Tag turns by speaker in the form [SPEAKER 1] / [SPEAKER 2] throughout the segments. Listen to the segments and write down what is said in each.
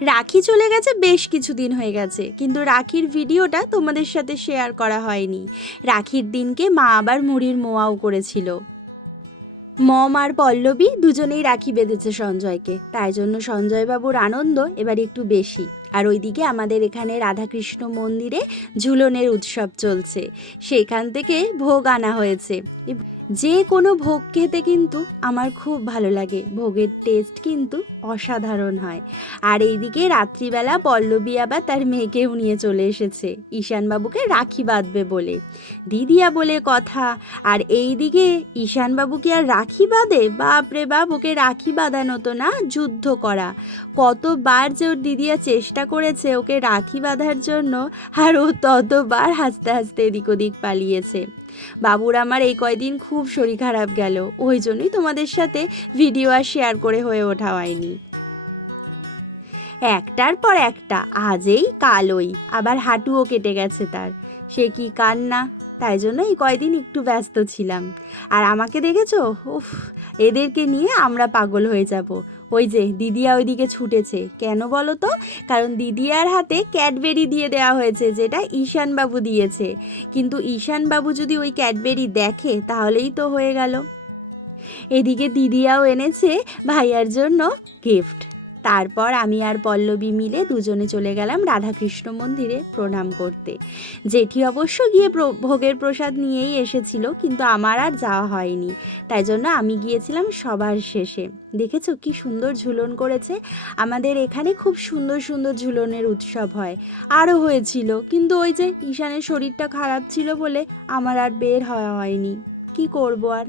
[SPEAKER 1] রাখি চলে গেছে, বেশ কিছুদিন হয়ে গেছে। কিন্তু রাখির ভিডিওটা তোমাদের সাথে শেয়ার করা হয়নি। রাখির দিনকে মা আবার মুড়ির মোয়াও করেছিল। মম আর পল্লবী দুজনেই রাখি বেঁধেছে সঞ্জয়কে। তাই জন্য সঞ্জয়বাবুর আনন্দ এবার একটু বেশি। আর ওইদিকে আমাদের এখানে রাধাকৃষ্ণ মন্দিরে ঝুলনের উৎসব চলছে। সেখান থেকে ভোগ আনা হয়েছে। যে কোনো ভোগ খেতে কিন্তু আমার খুব ভালো লাগে। ভোগের টেস্ট কিন্তু অসাধারণ হয়। আর এইদিকে রাত্রিবেলা পল্লবী আবার তার মেয়েকেও নিয়ে চলে এসেছে। ঈশানবাবুকে রাখি বাঁধবে বলে। দিদিয়া বলে কথা। আর এইদিকে ঈশানবাবু কি আর রাখি বাঁধে? বাপরে বাপ, ওকে রাখি বাঁধানো তো না, যুদ্ধ করা। কতবার যে ওর দিদিয়া চেষ্টা করেছে ওকে রাখি বাঁধার জন্য, আর ও ততবার হাসতে হাসতে এদিক ওদিক পালিয়েছে। বাবুর আমার এই কয়দিন খুব শরীর খারাপ গেল, ওই জন্যই তোমাদের সাথে ভিডিও আর শেয়ার করে হয়ে ওঠা হয়নি। একটার পর একটা, আজই কালই, আবার হাঁটুও কেটে গেছে তার, সে কি কান্না? তাই জন্য এই কয়দিন একটু ব্যস্ত ছিলাম। আর আমাকে দেখেছ? উফ, এদেরকে নিয়ে আমরা পাগল হয়ে যাব। ওই যে, দিদিয়া ওইদিকে ছুটেছে। কেন বলো তো? কারণ দিদিয়ার হাতে ক্যাডবেরি দিয়ে দেওয়া হয়েছে, যেটা ঈশানবাবু দিয়েছে। কিন্তু ঈশানবাবু যদি ওই ক্যাডবেরি দেখে, তাহলেই তো হয়ে গেল। এদিকে দিদিয়াও এনেছে ভাইয়ার জন্য গিফট। তারপর আমি আর পল্লবী মিলে দুজনে চলে গেলাম রাধাকৃষ্ণ মন্দিরে প্রণাম করতে। জেঠি অবশ্য গিয়ে ভোগের প্রসাদ নিয়েই এসেছিল, কিন্তু আমার আর যাওয়া হয়নি। তাই জন্য আমি গিয়েছিলাম সবার শেষে। দেখেছ কি সুন্দর ঝুলন করেছে? আমাদের এখানে খুব সুন্দর সুন্দর ঝুলনের উৎসব হয়। আরও হয়েছিল, কিন্তু ওই যে ঈশানের শরীরটা খারাপ ছিল বলে আমার আর বের হওয়া হয়নি। কি করব আর?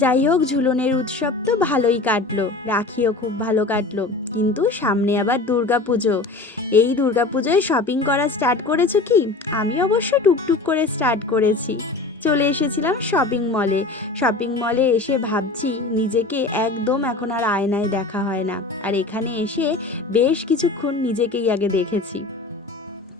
[SPEAKER 1] যাই হোক ঝুলনের উৎসব তো ভালোই কাটলো, রাখিও খুব ভালো কাটলো। কিন্তু সামনে আবার দুর্গা পুজো এই দুর্গা পুজোয় শপিং করা স্টার্ট করেছ কি? আমি অবশ্য টুকটুক করে স্টার্ট করেছি। চলে এসেছিলাম শপিং মলে শপিং মলে এসে ভাবছি, নিজেকে একদম এখন আর আয়নায় দেখা হয় না। আর এখানে এসে বেশ কিছুক্ষণ নিজেকেই আগে দেখেছি।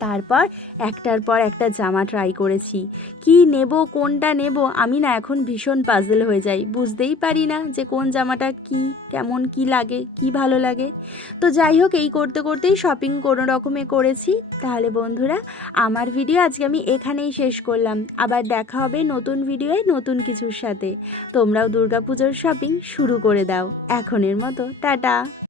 [SPEAKER 1] তারপর একটার পর একটা জামা ট্রাই করেছি। কি নেব, কোনটা নেব, আমি না এখন ভীষণ পাজল হয়ে যাই। বুঝতেই পারি না যে কোন জামাটা কি, কেমন কি লাগে, কি ভালো লাগে। তো যাই হোক, এই করতে করতেই শপিং কোনো রকমে করেছি। তাহলে বন্ধুরা, আমার ভিডিও আজকে আমি এখানেই শেষ করলাম। আবার দেখা হবে নতুন ভিডিওয়ে নতুন কিছুর সাথে। তোমরাও দুর্গাপুজোর শপিং শুরু করে দাও। এখনের মতো, টাটা!